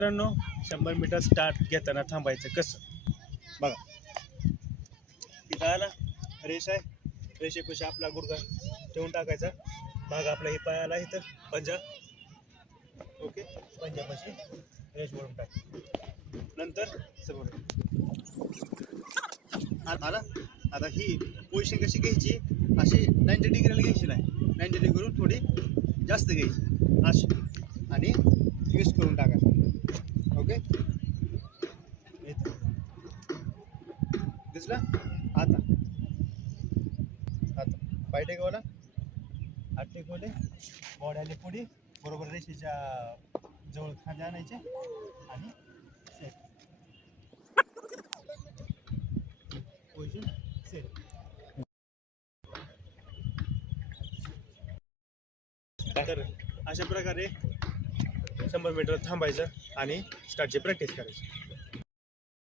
मित्रांनो 100 metre start घेताना थांबायचं कसं बघा. तिथं आला रेष आहे, रेषेपाशी आपला गुडघा ठेवून टाकायचा. भाग आपला हे पायाला इथं पंजा, ओके, पंजापाशी रेष वळून टाक. नंतर समोर आला. आता ही पोझिशन कशी घ्यायची, अशी 90 डिग्रीला घ्यायची नाही, 90 डिग्रीवरून थोडी जास्त घ्यायची अशी आणि ट्विस्ट करून टाकायचं. ओके, दिसलं. आता आता पाय टेकवला, हात टेकवले, बॉडी आली पुढे, बरोबर रेषेच्या जवळ खांदे आणायचे आणि सेट पोझिशन सेट. तर अशा प्रकारे 100 मीटर थांबायचं आणि स्टार्टची प्रॅक्टिस करायची.